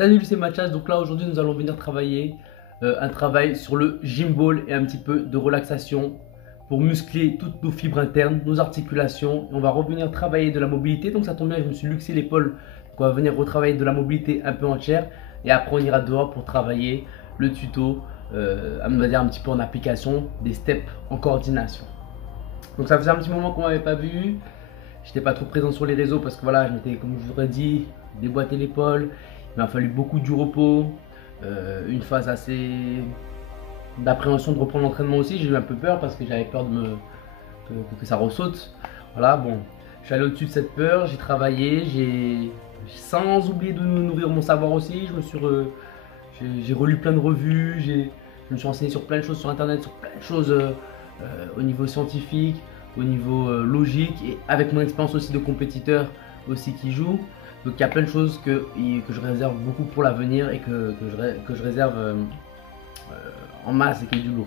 Salut, c'est Mathias. Donc là aujourd'hui nous allons venir travailler un travail sur le gym ball et un petit peu de relaxation pour muscler toutes nos fibres internes, nos articulations. Et on va revenir travailler de la mobilité. Donc ça tombe bien, je me suis luxé l'épaule. Donc on va venir retravailler de la mobilité un peu entière. Et après on ira dehors pour travailler le tuto, on va dire un petit peu en application, des steps en coordination. Donc ça faisait un petit moment qu'on m'avait pas vu. J'étais pas trop présent sur les réseaux parce que voilà, je m'étais, comme je vous l'ai dit, déboîté l'épaule. Il m'a fallu beaucoup du repos, une phase assez d'appréhension de reprendre l'entraînement aussi. J'ai eu un peu peur parce que j'avais peur que ça ressaute. Voilà, bon, je suis allé au-dessus de cette peur, j'ai travaillé, sans oublier de nourrir mon savoir aussi. J'ai relu plein de revues, je me suis renseigné sur plein de choses sur internet, sur plein de choses au niveau scientifique, au niveau logique et avec mon expérience aussi de compétiteur aussi qui joue. Donc il y a plein de choses que je réserve beaucoup pour l'avenir et que je réserve en masse et qui est du lourd.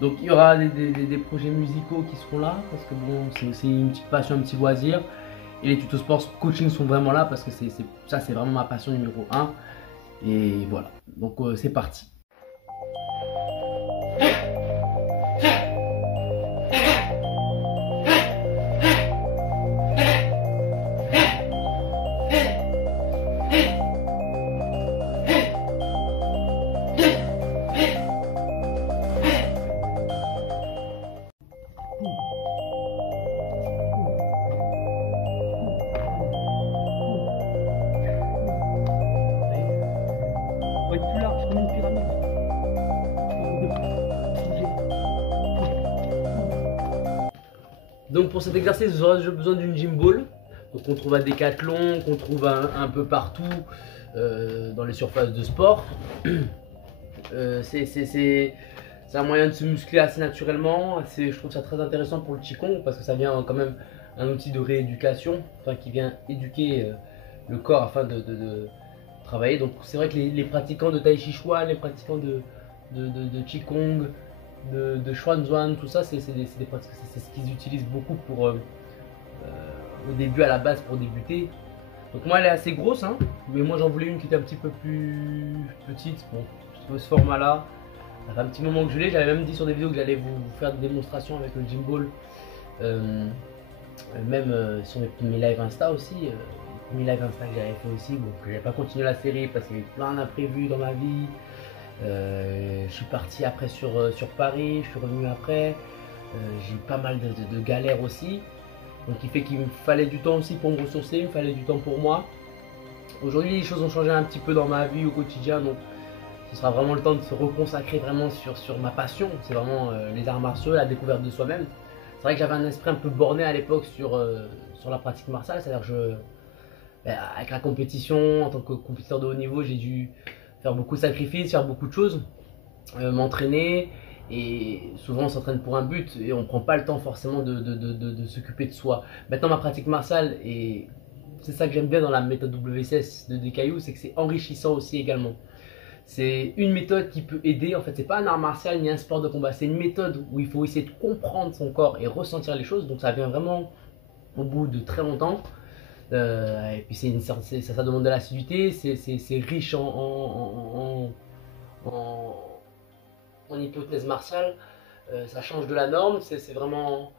Donc il y aura des projets musicaux qui seront là parce que bon, c'est aussi une petite passion, un petit loisir. Et les tutos sport coaching sont vraiment là parce que ça c'est vraiment ma passion numéro 1. Et voilà, donc c'est parti. Faut être plus large comme une pyramide. Donc pour cet exercice, vous aurez besoin d'une gym ball. Donc qu'on trouve à Decathlon, qu'on trouve un peu partout dans les surfaces de sport. C'est un moyen de se muscler assez naturellement. Je trouve ça très intéressant pour le Qigong parce que ça vient quand même un outil de rééducation, enfin qui vient éduquer le corps afin de travailler. Donc c'est vrai que les pratiquants de Tai Chi Chuan, les pratiquants de Qigong, de Xuanzhuan, tout ça, c'est ce qu'ils utilisent beaucoup pour au début, à la base, pour débuter. Donc moi elle est assez grosse, hein, mais moi j'en voulais une qui était un petit peu plus petite. Bon, je trouve ce format là, ça fait un petit moment que je l'ai. J'avais même dit sur des vidéos que j'allais vous faire des démonstrations avec le gym ball, même sur mes lives Insta aussi. Les premiers lives Insta que j'avais fait aussi, bon, que j'avais pas continué la série parce qu'il y avait plein d'imprévus dans ma vie. Je suis parti après sur Paris, je suis revenu après. J'ai eu pas mal de galères aussi. Donc il fait qu'il me fallait du temps aussi pour me ressourcer, il me fallait du temps pour moi. Aujourd'hui les choses ont changé un petit peu dans ma vie au quotidien, donc ce sera vraiment le temps de se reconsacrer vraiment sur ma passion. C'est vraiment les arts martiaux, la découverte de soi-même. C'est vrai que j'avais un esprit un peu borné à l'époque sur la pratique martiale, c'est-à-dire que avec la compétition, en tant que compétiteur de haut niveau, j'ai dû faire beaucoup de sacrifices, faire beaucoup de choses, m'entraîner. Et souvent on s'entraîne pour un but et on ne prend pas le temps forcément de s'occuper de soi. Maintenant ma pratique martiale, et c'est ça que j'aime bien dans la méthode WCS de DKU, c'est que c'est enrichissant aussi également. C'est une méthode qui peut aider, en fait c'est pas un art martial ni un sport de combat, c'est une méthode où il faut essayer de comprendre son corps et ressentir les choses. Donc ça vient vraiment au bout de très longtemps. Et puis ça demande de l'assiduité, c'est riche en hypnose martiale, ça change de la norme, c'est vraiment...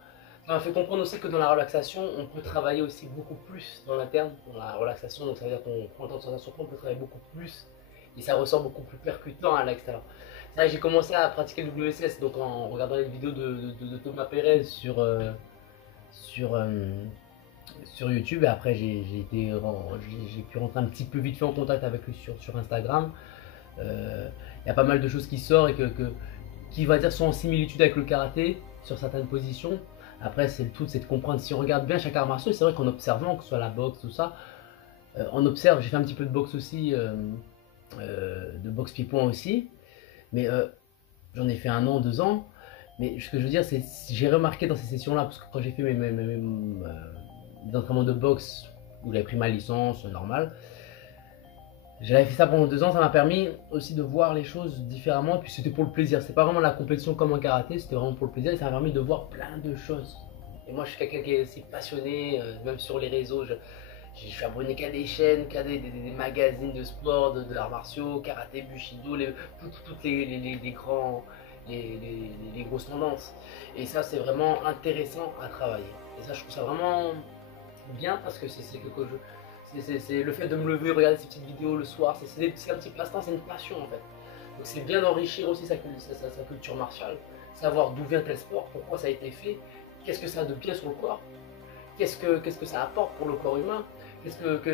Ça m'a fait comprendre aussi que dans la relaxation, on peut travailler aussi beaucoup plus dans l'interne, dans la relaxation, donc ça veut dire qu'on prend le temps de se sur on peut travailler beaucoup plus, et ça ressort beaucoup plus percutant à l'extérieur. C'est vrai que j'ai commencé à pratiquer le WSS, donc en regardant les vidéos de Thomas Pérez sur YouTube, et après j'ai pu rentrer un petit peu vite fait en contact avec lui sur Instagram. Il y a pas mal de choses qui sortent et qui va dire sont en similitude avec le karaté sur certaines positions. Après c'est le tout, c'est de comprendre. Si on regarde bien chaque art martial, c'est vrai qu'en observant, que ce soit la boxe, tout ça, on observe. J'ai fait un petit peu de boxe aussi, de boxe pied-point aussi, mais j'en ai fait 1 an, 2 ans. Mais ce que je veux dire, c'est j'ai remarqué dans ces sessions-là, parce que quand j'ai fait mes entraînements de boxe où j'avais pris ma licence normale, j'avais fait ça pendant 2 ans, ça m'a permis aussi de voir les choses différemment. Et puis c'était pour le plaisir, c'est pas vraiment la compétition comme en karaté, c'était vraiment pour le plaisir et ça m'a permis de voir plein de choses. Et moi je suis quelqu'un qui est aussi passionné, même sur les réseaux, Je suis abonné qu'à des chaînes, qu'à des magazines de sport, de arts martiaux, karaté, bushido, toutes les grands, les grosses tendances. Et ça, c'est vraiment intéressant à travailler. Et ça, je trouve ça vraiment bien parce que c'est quelque chose. C'est le fait de me lever, regarder ces petites vidéos le soir, c'est un petit passe-temps, c'est une passion en fait. Donc c'est bien d'enrichir aussi sa culture martiale, savoir d'où vient tel sport, pourquoi ça a été fait, qu'est-ce que ça a de bien sur le corps, qu'est-ce que ça apporte pour le corps humain,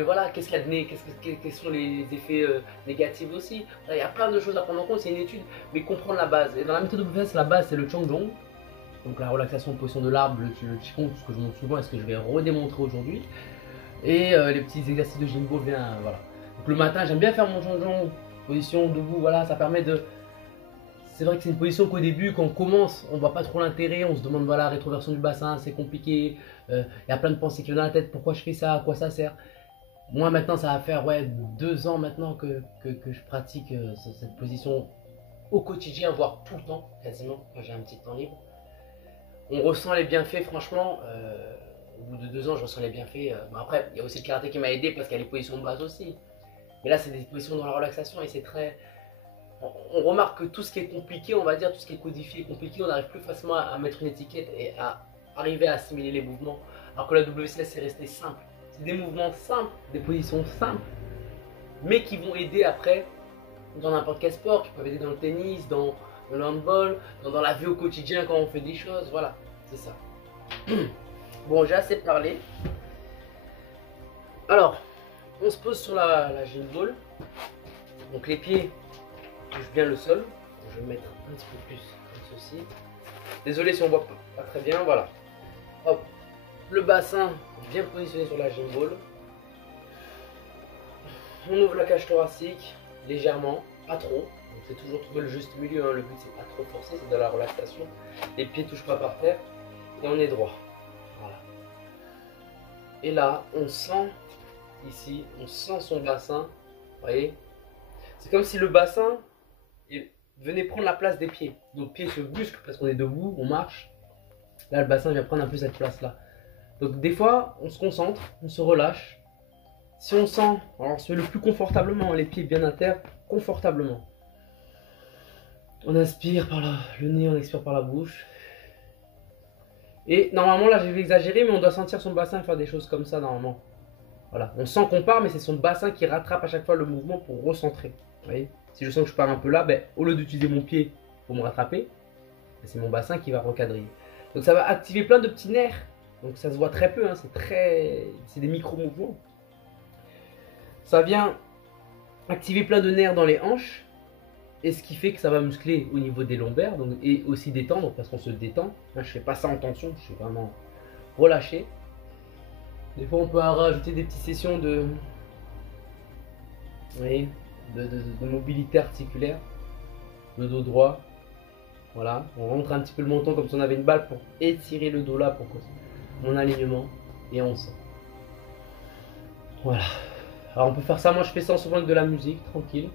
voilà, qu'est-ce qu'il y a de né, quels sont les effets négatifs aussi. Voilà, il y a plein de choses à prendre en compte, c'est une étude, mais comprendre la base. Et dans la méthode WS, la base c'est le Changjong, donc la relaxation de position de l'arbre, le Qigong, ce que je montre souvent et ce que je vais redémontrer aujourd'hui. Et les petits exercices de Jimbo, bien voilà. Donc le matin, j'aime bien faire mon Changjong, position debout, voilà, ça permet de. C'est vrai que c'est une position qu'au début, quand on commence, on ne voit pas trop l'intérêt, on se demande, voilà, rétroversion du bassin, c'est compliqué, il y a plein de pensées qui viennent dans la tête, pourquoi je fais ça, à quoi ça sert. Moi maintenant, ça va faire 2 ans maintenant que je pratique cette position au quotidien, voire tout le temps, quasiment, quand j'ai un petit temps libre. On ressent les bienfaits, franchement, au bout de 2 ans, je ressens les bienfaits. Bon, après, il y a aussi le karaté qui m'a aidé parce qu'il y a les positions de base aussi. Mais là, c'est des positions dans la relaxation et c'est très... On remarque que tout ce qui est compliqué, on va dire, tout ce qui est codifié et compliqué, on arrive plus facilement à mettre une étiquette et à arriver à assimiler les mouvements. Alors que la WCS, c'est resté simple. C'est des mouvements simples, des positions simples, mais qui vont aider après dans n'importe quel sport, qui peuvent aider dans le tennis, dans le handball, dans la vie au quotidien quand on fait des choses, voilà, c'est ça. Bon, j'ai assez parlé. Alors, on se pose sur la gym ball. Donc les pieds touchent bien le sol. Je vais mettre un petit peu plus comme ceci. Désolé si on voit pas très bien, voilà. Hop, le bassin bien positionné sur la gym ball. On ouvre la cage thoracique légèrement, pas trop. Donc c'est toujours trouver le juste milieu, hein. Le but c'est pas trop forcer, c'est de la relaxation. Les pieds touchent pas par terre et on est droit. Voilà. Et là, on sent ici, on sent son bassin. Vous voyez, c'est comme si le bassin venait prendre la place des pieds. Nos pieds se musclent parce qu'on est debout, on marche. Là, le bassin vient prendre un peu cette place-là. Donc des fois, on se concentre, on se relâche. Si on sent, alors on se met le plus confortablement, les pieds bien à terre, confortablement. On inspire par le nez, on expire par la bouche. Et normalement, là, je vais exagérer, mais on doit sentir son bassin faire des choses comme ça normalement. Voilà, on sent qu'on part, mais c'est son bassin qui rattrape à chaque fois le mouvement pour recentrer. Vous voyez, si je sens que je pars un peu là, ben, au lieu d'utiliser mon pied pour me rattraper, c'est mon bassin qui va recadrer. Donc ça va activer plein de petits nerfs. Donc ça se voit très peu, hein, c'est des micro-mouvements. Ça vient activer plein de nerfs dans les hanches. Et ce qui fait que ça va muscler au niveau des lombaires donc, et aussi détendre parce qu'on se détend. Là, je ne fais pas ça en tension, je suis vraiment relâché. Des fois, on peut rajouter des petites sessions de mobilité articulaire, le dos droit. Voilà, on rentre un petit peu le menton comme si on avait une balle pour étirer le dos là pour mon alignement et on sent. Voilà. Alors on peut faire ça, moi je fais ça souvent avec de la musique, tranquille.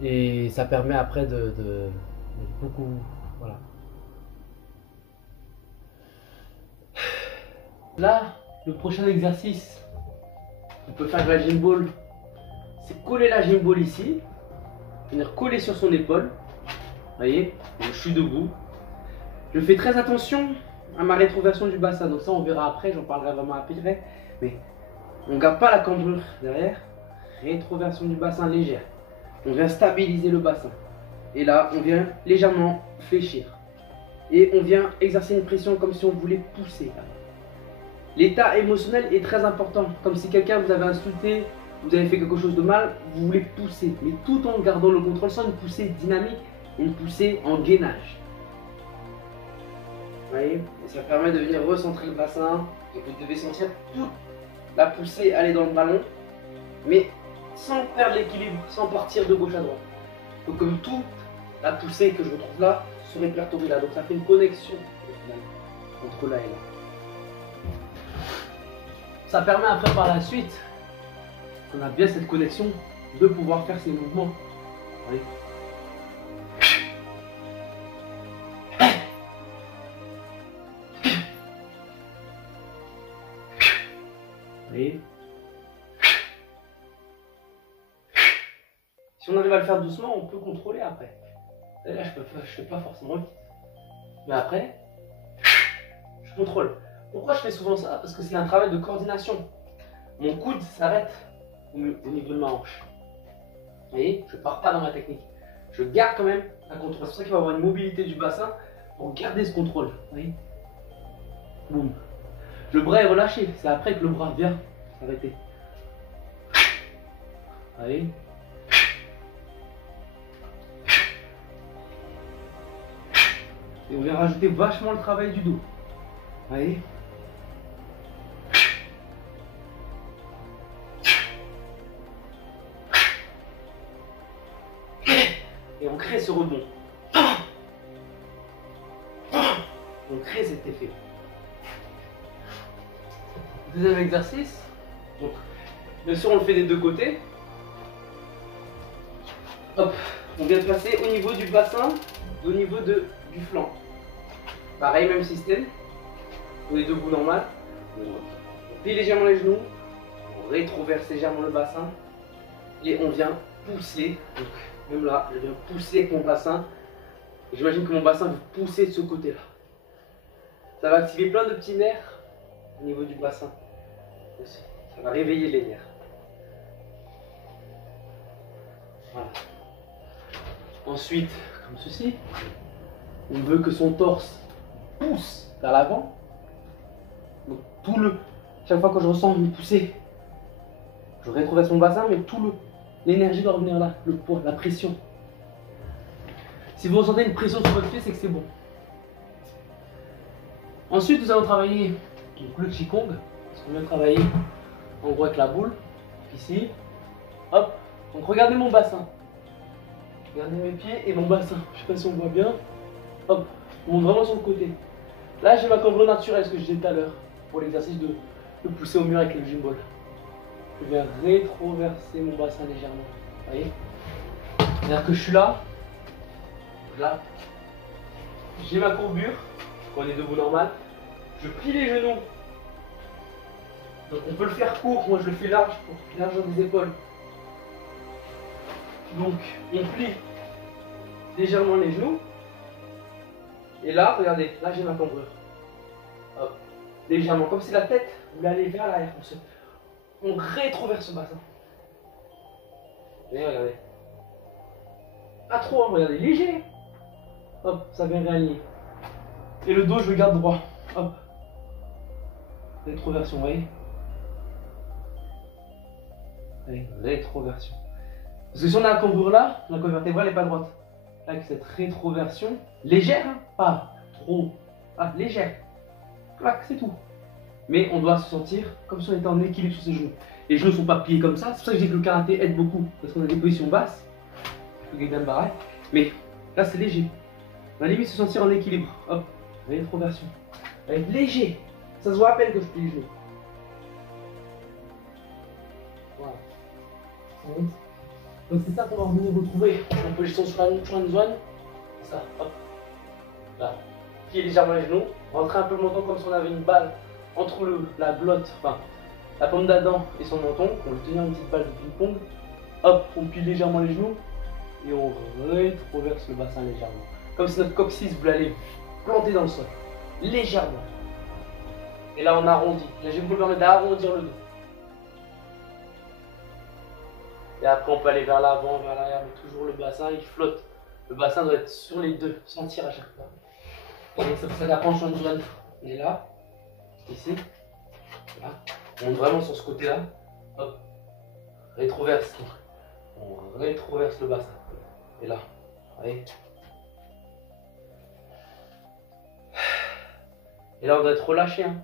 Et ça permet après de beaucoup, voilà. Là, le prochain exercice, on peut faire de la gym ball, c'est coller la gym ball ici, venir coller sur son épaule. Vous voyez, je suis debout. Je fais très attention à ma rétroversion du bassin, donc ça on verra après, j'en parlerai vraiment après. Mais on ne garde pas la cambrure derrière, rétroversion du bassin légère. On vient stabiliser le bassin. Et là, on vient légèrement fléchir. Et on vient exercer une pression comme si on voulait pousser. L'état émotionnel est très important. Comme si quelqu'un vous avait insulté, vous avez fait quelque chose de mal, vous voulez pousser. Mais tout en gardant le contrôle sans une poussée dynamique, une poussée en gainage. Vous voyez? Et ça permet de venir recentrer le bassin. Et vous devez sentir toute la poussée aller dans le ballon. Mais sans perdre l'équilibre, sans partir de gauche à droite. Donc comme toute la poussée que je retrouve là se répertorie là. Donc ça fait une connexion entre là et là. Ça permet après par la suite, qu'on a bien cette connexion, de pouvoir faire ces mouvements. Allez. Allez. Si on arrive à le faire doucement, on peut contrôler après. Et là, je fais pas forcément vite. Mais après, je contrôle. Pourquoi je fais souvent ça? Parce que c'est un travail de coordination. Mon coude s'arrête au niveau de ma hanche. Vous voyez, je ne pars pas dans ma technique. Je garde quand même un contrôle. C'est pour ça qu'il va y avoir une mobilité du bassin pour garder ce contrôle. Vous voyez, boum. Le bras est relâché. C'est après que le bras vient s'arrêter. Vous voyez. Et on vient rajouter vachement le travail du dos. Vous voyez. Et on crée ce rebond. On crée cet effet. Deuxième exercice. Donc, bien sûr, on le fait des deux côtés. Hop, on vient de passer au niveau du bassin, au niveau du flanc. Pareil, même système. On est debout normal. On plie légèrement les genoux. On rétroverse légèrement le bassin. Et on vient pousser. Donc, même là, je viens pousser avec mon bassin. J'imagine que mon bassin veut pousser de ce côté-là. Ça va activer plein de petits nerfs au niveau du bassin. Aussi. Ça va réveiller les nerfs. Voilà. Ensuite, comme ceci, on veut que son torse pousse vers l'avant. Donc chaque fois que je ressens une poussée, je rétroverse mon bassin, mais l'énergie doit revenir là, le poids, la pression. Si vous ressentez une pression sur votre pied, c'est que c'est bon. Ensuite, nous allons travailler donc, le Qigong, parce qu'on vient travailler en gros avec la boule, ici. Hop, donc regardez mon bassin. Regardez mes pieds et mon bassin. Je ne sais pas si on voit bien. Hop, on monte vraiment sur le côté. Là, j'ai ma cambrure naturelle, ce que je disais tout à l'heure, pour l'exercice de pousser au mur avec le gym ball. Je viens rétroverser mon bassin légèrement. Vous voyez? C'est-à-dire que je suis là. J'ai ma courbure. On est debout normal. Je plie les genoux. Donc on peut le faire court, moi je le fais large pour largeur des épaules. Donc on plie légèrement les genoux. Et là, regardez, là j'ai ma cambrure. Hop, légèrement, comme si la tête voulait aller vers l'arrière. On rétroverse ce bassin. Et regardez. Pas trop, hein, regardez, léger. Hop, ça vient réaligner. Et le dos, je le garde droit. Hop. Rétroversion, vous voyez. Allez, rétroversion. Parce que si on a la cambrure là, la colonne vertébrale n'est pas droite. Avec cette rétroversion, légère, hein, pas trop, légère. Clac, c'est tout. Mais on doit se sentir comme si on était en équilibre sur ses genoux. Les genoux ne sont pas pliés comme ça. C'est pour ça que je dis que le karaté aide beaucoup. Parce qu'on a des positions basses. Le Gedan Barai. Mais là, c'est léger. On va limite se sentir en équilibre. Hop, rétroversion. Ça va être léger. Ça se voit à peine que je plie les genoux. Voilà. Donc c'est ça qu'on va revenir retrouver en position sur la zone. Ça, hop. Là. Plier légèrement les genoux. Rentrer un peu le menton comme si on avait une balle entre la glotte, enfin la paume d'Adam et son menton. On va tenir une petite balle de ping-pong. Hop, on plie légèrement les genoux. Et on rétroverse le bassin légèrement. Comme si notre coccyx voulait aller planter dans le sol. Légèrement. Et là on arrondit. Là je vais vous permettre d'arrondir le dos. Et après on peut aller vers l'avant, vers l'arrière, mais toujours le bassin il flotte. Le bassin doit être sur les deux, sentir à chaque fois. Et c'est pour ça qu'après on change de zone. On est là, ici, là. On est vraiment sur ce côté-là. Hop, rétroverse. On rétroverse le bassin. Et là, vous voyez. Et là on doit être relâché. Hein.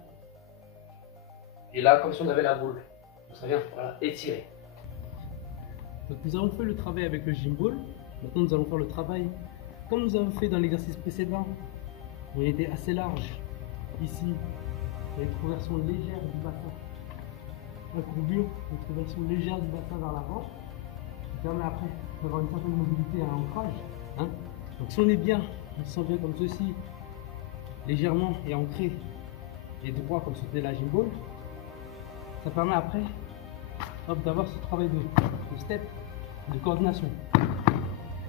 Et là comme si on avait la boule. Donc ça vient, voilà, étirer. Donc nous avons fait le travail avec le gym ball. Maintenant nous allons faire le travail comme nous avons fait dans l'exercice précédent. On était assez large. Ici, rétroversion légère du bassin. La courbure, rétroversion légère du bassin vers l'avant. Qui permet après d'avoir une certaine mobilité à l'ancrage. Hein. Donc si on est bien, on se sent bien comme ceci, légèrement et ancré et droit comme c'était la gym ball, ça permet après d'avoir ce travail de step de coordination.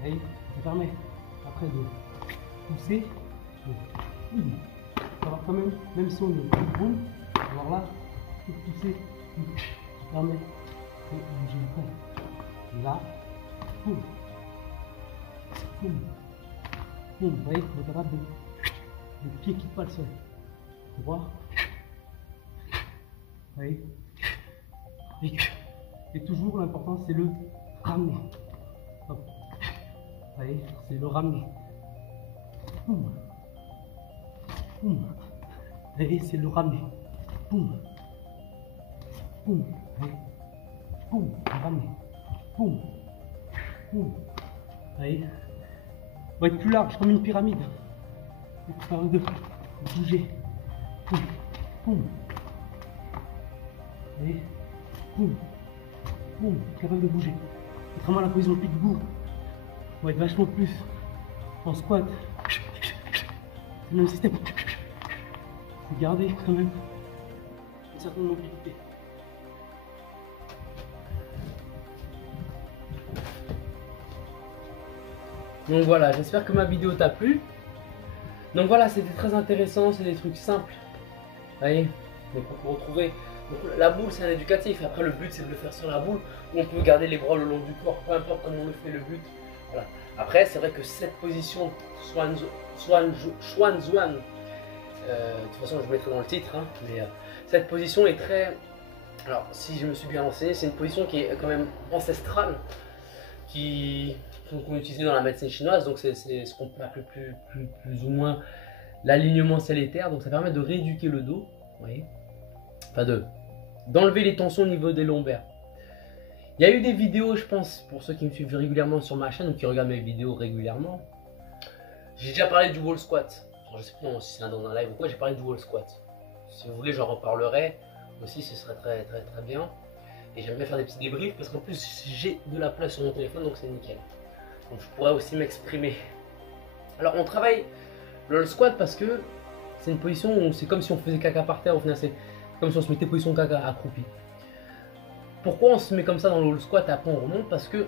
Et ça permet après de pousser. On va voir quand même si on est bon, alors là, pousser, ça permet de bouger le corps. Et là, boum, boum, boum. Vous voyez, on est capable de le pied qui quitte pas le sol. Droit. Vous voyez. Et toujours l'important c'est le ramener. Hop. Vous voyez, c'est le ramener. Boum. Boum. Vous voyez, c'est le ramener. Boum. Boum. Vous voyez. Boum. Le ramener. Boum. Boum. Vous voyez. On va être plus large, comme une pyramide. Et faire de bouger. Boum. Boum. Vous voyez. Boum. Boum. Capable de bouger. Contrairement à la position de pitbull, on va être vachement plus en squat. C'est le même système. Faut garder quand même une certaine mobilité. Donc voilà, j'espère que ma vidéo t'a plu. Donc voilà, c'était très intéressant, c'est des trucs simples. Vous voyez, donc on peut retrouver. Donc la boule c'est un éducatif, après le but c'est de le faire sur la boule, où on peut garder les bras le long du corps, peu importe comment on le fait, le but. Voilà. Après c'est vrai que cette position, Swan Zhuan, de toute façon je vous mettrai dans le titre, hein, mais cette position est très... Alors si je me suis bien renseigné, c'est une position qui est quand même ancestrale, qu'on utilise dans la médecine chinoise, donc c'est ce qu'on peut appeler plus ou moins l'alignement salutaire, donc ça permet de rééduquer le dos, vous voyez, enfin d'enlever les tensions au niveau des lombaires. Il y a eu des vidéos, je pense, pour ceux qui me suivent régulièrement sur ma chaîne ou qui regardent mes vidéos régulièrement, j'ai déjà parlé du wall squat. Alors, je sais pas si c'est dans un live ou quoi, j'ai parlé du wall squat. Si vous voulez, j'en reparlerai aussi, ce serait très bien. Et j'aime bien faire des petits débriefs parce qu'en plus j'ai de la place sur mon téléphone, donc c'est nickel. Donc je pourrais aussi m'exprimer. Alors on travaille le wall squat parce que c'est une position où c'est comme si on faisait caca par terre, au final c'est comme si on se mettait position caca accroupi. Pourquoi on se met comme ça dans le wall squat et après on remonte? Parce que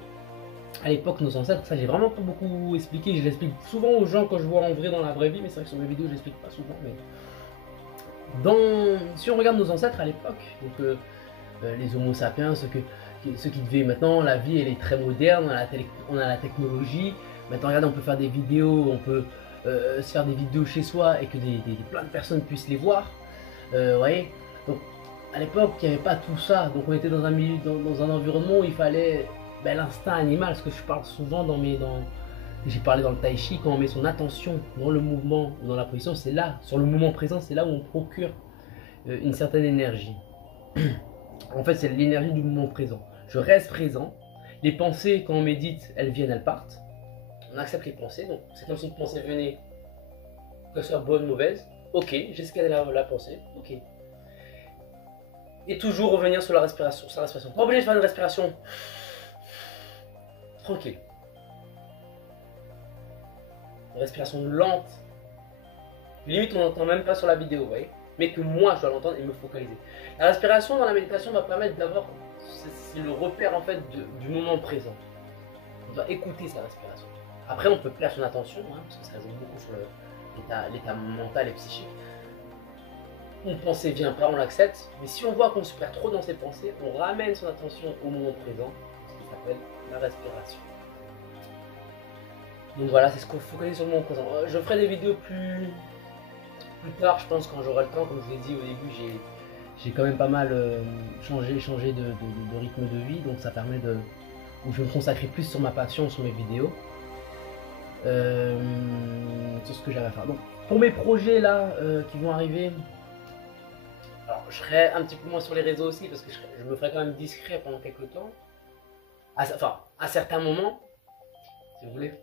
à l'époque nos ancêtres, ça j'ai vraiment pas beaucoup expliqué, je l'explique souvent aux gens quand je vois en vrai dans la vraie vie, mais c'est vrai que sur mes vidéos je l'explique pas souvent. Mais si on regarde nos ancêtres à l'époque, donc les homo sapiens, ceux qui vivaient maintenant, la vie elle est très moderne, on a la technologie, maintenant regardez on peut faire des vidéos, on peut se faire des vidéos chez soi et que plein de personnes puissent les voir, vous voyez. Donc à l'époque il n'y avait pas tout ça, donc on était dans un milieu, dans un environnement où il fallait l'instinct animal, ce que je parle souvent j'ai parlé dans le tai chi, quand on met son attention dans le mouvement ou dans la position, c'est là, sur le moment présent, c'est là où on procure une certaine énergie. En fait, c'est l'énergie du moment présent. Je reste présent. Les pensées, quand on médite, elles viennent, elles partent. On accepte les pensées. Donc, c'est comme si une pensée venait, qu'elle soit bonne ou mauvaise. Ok, j'ai scanné la pensée. Ok. Et toujours revenir sur la respiration. Sa respiration. Pas obligé de faire une respiration tranquille. Une respiration lente. Limite, on n'entend même pas sur la vidéo, vous voyez. Mais que moi je dois l'entendre et me focaliser. La respiration dans la méditation va permettre d'avoir, c'est le repère en fait du moment présent. On doit écouter sa respiration. Après on peut plaire son attention, hein, parce que ça joue beaucoup sur l'état mental et psychique. Une pensée vient pas, on l'accepte, mais si on voit qu'on se perd trop dans ses pensées, on ramène son attention au moment présent, ce qui s'appelle la respiration. Donc voilà, c'est ce qu'on focalise sur le moment présent. Je ferai des vidéos plus tard, je pense, quand j'aurai le temps. Comme je vous l'ai dit au début, j'ai quand même pas mal changé de rythme de vie, donc ça permet où je vais me consacrer plus sur ma passion, sur mes vidéos, sur ce que j'avais à faire. Donc pour mes projets là qui vont arriver, alors je serai un petit peu moins sur les réseaux aussi parce que je me ferai quand même discret pendant quelques temps, à certains moments, si vous voulez.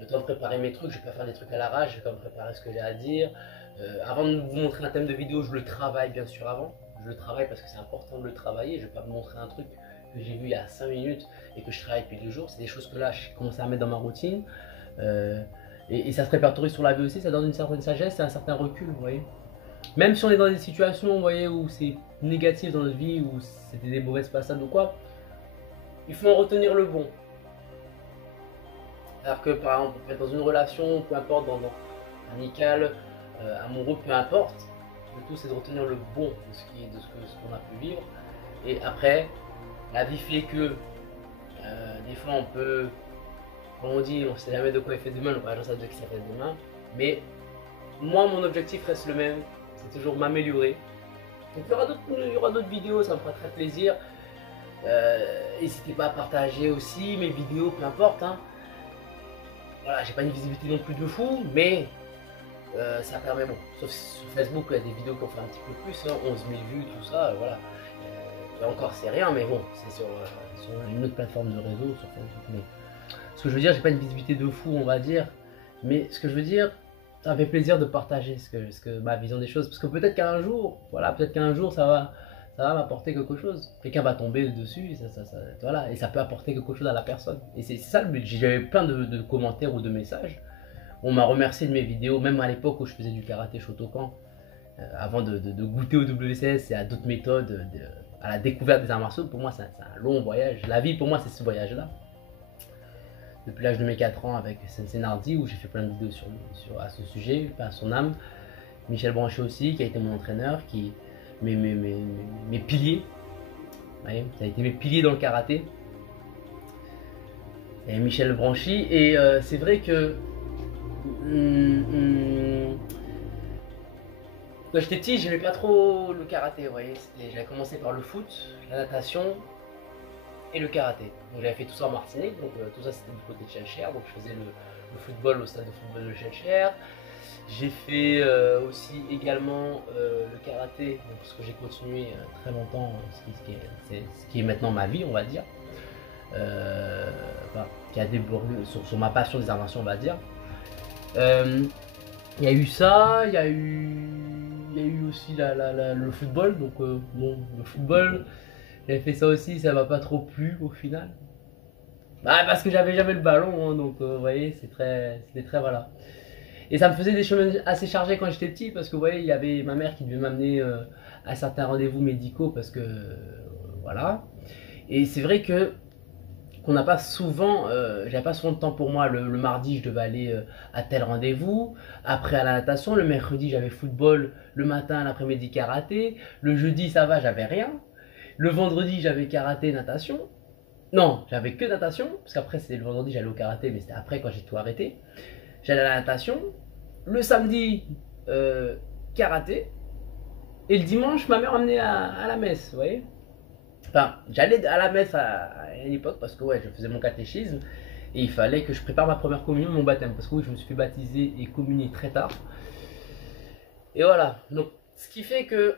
Le temps de préparer mes trucs, je vais pas faire des trucs à l'arrache, je vais quand même préparer ce que j'ai à dire. Avant de vous montrer un thème de vidéo, je le travaille bien sûr avant. Je le travaille parce que c'est important de le travailler. Je vais pas vous montrer un truc que j'ai vu il y a 5 minutes et que je travaille depuis 2 jours. C'est des choses que là, je commence à mettre dans ma routine. Et ça se répertorie sur la vie aussi, ça donne une certaine sagesse et un certain recul, vous voyez. Même si on est dans des situations, vous voyez, où c'est négatif dans notre vie, où c'était des mauvaises passades ou quoi, il faut en retenir le bon. Alors que par exemple, être dans une relation, peu importe, amicale, amoureux, peu importe, le tout c'est de retenir le bon de ce qu'on a pu vivre. Et après, la vie fait que des fois on peut, comme on dit, on ne sait jamais de quoi il fait demain, donc pas gens savent de qui ça fait demain. Mais moi, mon objectif reste le même, c'est toujours m'améliorer. Donc il y aura d'autres vidéos, ça me fera très plaisir. N'hésitez pas à partager aussi mes vidéos, peu importe. Hein. Voilà, j'ai pas une visibilité non plus de fou, mais ça permet, bon, sauf sur Facebook, il y a des vidéos qui ont fait un petit peu plus, hein, 11 000 vues, tout ça, voilà. Et encore, c'est rien, mais bon, c'est sur une autre plateforme de réseau, sur Facebook. Mais ce que je veux dire, j'ai pas une visibilité de fou, on va dire, mais ce que je veux dire, ça me fait plaisir de partager ma vision des choses, parce que peut-être qu'un jour, voilà, peut-être qu'un jour, ça va m'apporter quelque chose. Quelqu'un va tomber dessus, voilà, et ça peut apporter quelque chose à la personne. Et c'est ça le but. J'avais plein de commentaires ou de messages. On m'a remercié de mes vidéos, même à l'époque où je faisais du karaté Shotokan, avant de goûter au WCS et à d'autres méthodes, à la découverte des arts martiaux. Pour moi, c'est un long voyage. La vie, pour moi, c'est ce voyage-là. Depuis l'âge de mes 4 ans avec Sensei Nardi, où j'ai fait plein de vidéos à ce sujet, à son âme. Michel Branchet aussi, qui a été mon entraîneur, mes piliers. Ouais, ça a été mes piliers dans le karaté. Et Michel Branchy. Et c'est vrai que quand j'étais petit, j'aimais pas trop le karaté. Vous voyez, j'avais commencé par le foot, la natation et le karaté. Donc j'avais fait tout ça en Martinique. Donc tout ça c'était du côté de Chelcher. Donc je faisais le football au stade de football de Chelcher. J'ai fait aussi également le karaté, parce que j'ai continué très longtemps, ce qui est maintenant ma vie, on va dire, qui a débordé sur ma passion des arts martiaux, on va dire. Il y a eu ça, il y a eu aussi le football, donc bon, le football, j'avais fait ça aussi, ça m'a pas trop plu au final. Bah, parce que j'avais jamais le ballon, hein, donc vous voyez, c'était très voilà. Et ça me faisait des chemins assez chargés quand j'étais petit, parce que vous voyez, il y avait ma mère qui devait m'amener à certains rendez-vous médicaux, parce que voilà. Et c'est vrai qu'on n'a pas souvent, j'avais pas souvent de temps pour moi. Le mardi, je devais aller à tel rendez-vous, après à la natation. Le mercredi, j'avais football, le matin, l'après-midi, karaté. Le jeudi, ça va, j'avais rien. Le vendredi, j'avais karaté, natation. Non, j'avais que natation, parce qu'après, c'était le vendredi, j'allais au karaté, mais c'était après quand j'ai tout arrêté. J'allais à la natation. Le samedi, karaté. Et le dimanche, ma mère m'amenait à la messe, vous voyez. Enfin, j'allais à la messe à une époque parce que ouais, je faisais mon catéchisme. Et il fallait que je prépare ma première communion, mon baptême. Parce que oui, je me suis fait baptiser et communier très tard. Et voilà. Donc, ce qui fait que...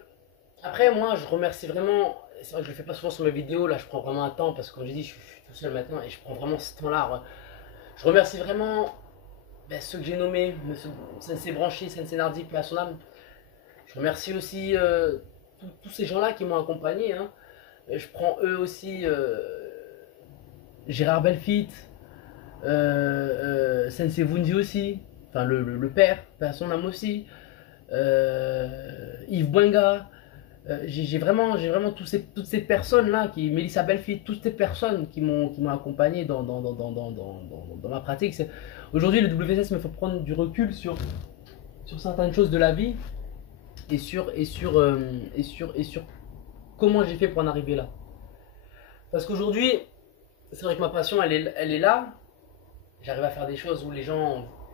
Après, moi, je remercie vraiment... C'est vrai que je le fais pas souvent sur mes vidéos. Là, je prends vraiment un temps parce que comme j'ai dit, je suis tout seul maintenant. Et je prends vraiment ce temps-là. Je remercie vraiment... ceux que j'ai nommés, Sensei Branchy, Sensei Nardi, paix à son âme. Je remercie aussi tous ces gens-là qui m'ont accompagné. Hein. Je prends eux aussi Gérard Belfit, Sensei Vundi aussi, enfin le père, paix à son âme aussi, Yves Boinga. J'ai vraiment toutes ces personnes-là, Mélissa Belfit, toutes ces personnes qui m'ont accompagné dans ma pratique. Aujourd'hui, le WCS me fait prendre du recul sur certaines choses de la vie et sur comment j'ai fait pour en arriver là. Parce qu'aujourd'hui, c'est vrai que ma passion, elle est là. J'arrive à faire des choses où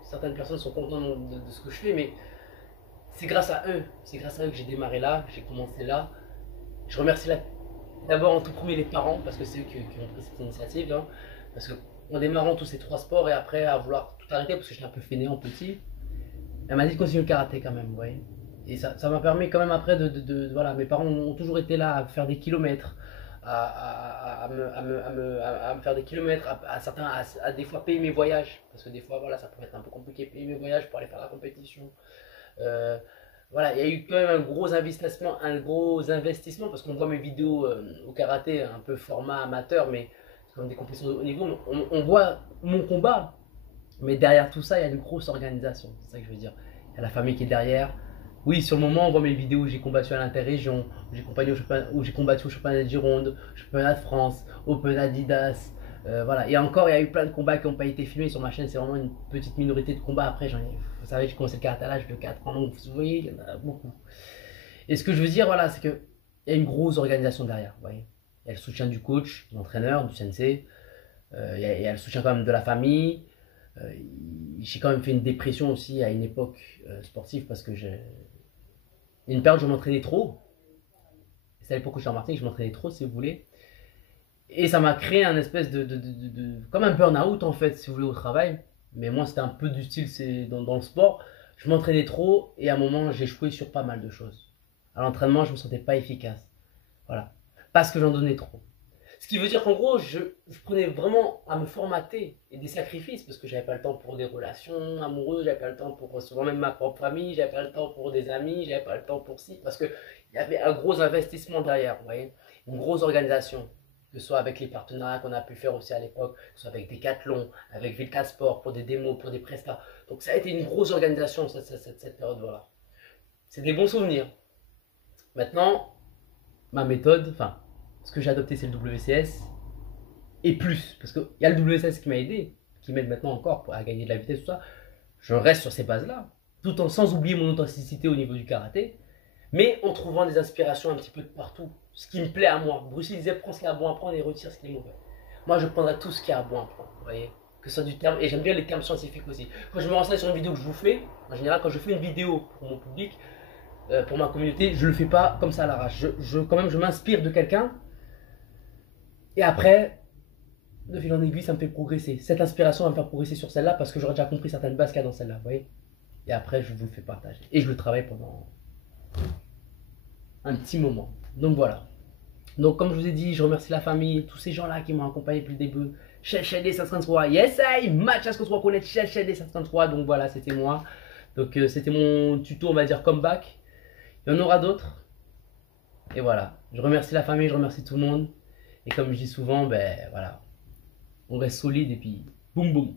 certaines personnes sont contentes de ce que je fais, mais c'est grâce à eux. C'est grâce à eux que j'ai démarré là, que j'ai commencé là. Je remercie d'abord en tout premier les parents, parce que c'est eux qui ont pris cette initiative. Hein, parce qu'en démarrant tous ces 3 sports et après à vouloir tout arrêter, parce que j'étais un peu fainéant petit, elle m'a dit de continuer le karaté quand même, vous voyez. Et ça m'a permis quand même après voilà, mes parents ont toujours été là à faire des kilomètres, à me faire des kilomètres, à des fois payer mes voyages, parce que des fois voilà, ça pouvait être un peu compliqué, payer mes voyages pour aller faire la compétition. Voilà, il y a eu quand même un gros investissement parce qu'on voit mes vidéos au karaté, un peu format amateur, mais c'est comme des compétitions de haut niveau, on voit mon combat, mais derrière tout ça, il y a une grosse organisation, c'est ça que je veux dire. Il y a la famille qui est derrière. Oui, sur le moment, on voit mes vidéos où j'ai combattu à l'interrégion, où j'ai combattu au championnat de Gironde, championnat de France, Open Adidas, Voilà. Et encore, il y a eu plein de combats qui n'ont pas été filmés sur ma chaîne. C'est vraiment une petite minorité de combats. Après, vous savez, j'ai commencé le karaté à l'âge de 4 ans. Donc, vous voyez, il y en a beaucoup. Et ce que je veux dire, voilà, c'est qu'il y a une grosse organisation derrière. Vous voyez. Il y a le soutien du coach, de l'entraîneur, du sensei. Il y a le soutien quand même de la famille. J'ai quand même fait une dépression aussi à une époque sportive parce que il y a une période où je m'entraînais trop. C'est à l'époque où j'étais en Martinique, je m'entraînais trop si vous voulez. Et ça m'a créé un espèce comme un burn-out en fait, si vous voulez, au travail. Mais moi, c'était un peu du style, c'est dans le sport. Je m'entraînais trop et à un moment, j'ai échoué sur pas mal de choses. À l'entraînement, je me sentais pas efficace. Voilà. Parce que j'en donnais trop. Ce qui veut dire qu'en gros, je prenais vraiment à me formater et des sacrifices parce que j'avais pas le temps pour des relations amoureuses, j'avais pas le temps pour souvent même ma propre famille, j'avais pas le temps pour des amis, j'avais pas le temps pour ci parce que il y avait un gros investissement derrière, vous voyez, une grosse organisation, que ce soit avec les partenariats qu'on a pu faire aussi à l'époque, que ce soit avec Decathlon, avec Vilka Sport pour des démos, pour des prestats. Donc ça a été une grosse organisation cette période, voilà. C'est des bons souvenirs. Maintenant, ma méthode, enfin, ce que j'ai adopté, c'est le WCS. Et plus, parce qu'il y a le WCS qui m'a aidé, qui m'aide maintenant encore à gagner de la vitesse, tout ça. Je reste sur ces bases-là, tout en sans oublier mon authenticité au niveau du karaté, mais en trouvant des inspirations un petit peu de partout. Ce qui me plaît à moi. Bruce Lee disait prends ce qu'il y a à bon à prendre et retire ce qui est mauvais. Moi, je prendrai tout ce qu'il y a à bon à prendre, vous voyez. Que ce soit du terme, et j'aime bien les termes scientifiques aussi. Quand je me renseigne sur une vidéo que je vous fais, en général, quand je fais une vidéo pour mon public, pour ma communauté, je le fais pas comme ça à l'arrache. Quand même, je m'inspire de quelqu'un. Et après, de fil en aiguille, ça me fait progresser. Cette inspiration va me faire progresser sur celle-là parce que j'aurais déjà compris certaines bases qu'il y a dans celle-là, vous voyez. Et après, je vous le fais partager. Et je le travaille pendant un petit moment. Donc voilà. Donc comme je vous ai dit, je remercie la famille, tous ces gens-là qui m'ont accompagné depuis le début. Chelchede 133, yes I, match à ce qu'on se reconnaît, Chelchede 133. Donc voilà, c'était moi. Donc c'était mon tuto, on va dire, comeback. Il y en aura d'autres. Et voilà. Je remercie la famille, je remercie tout le monde. Et comme je dis souvent, ben voilà. On reste solide et puis boum boum.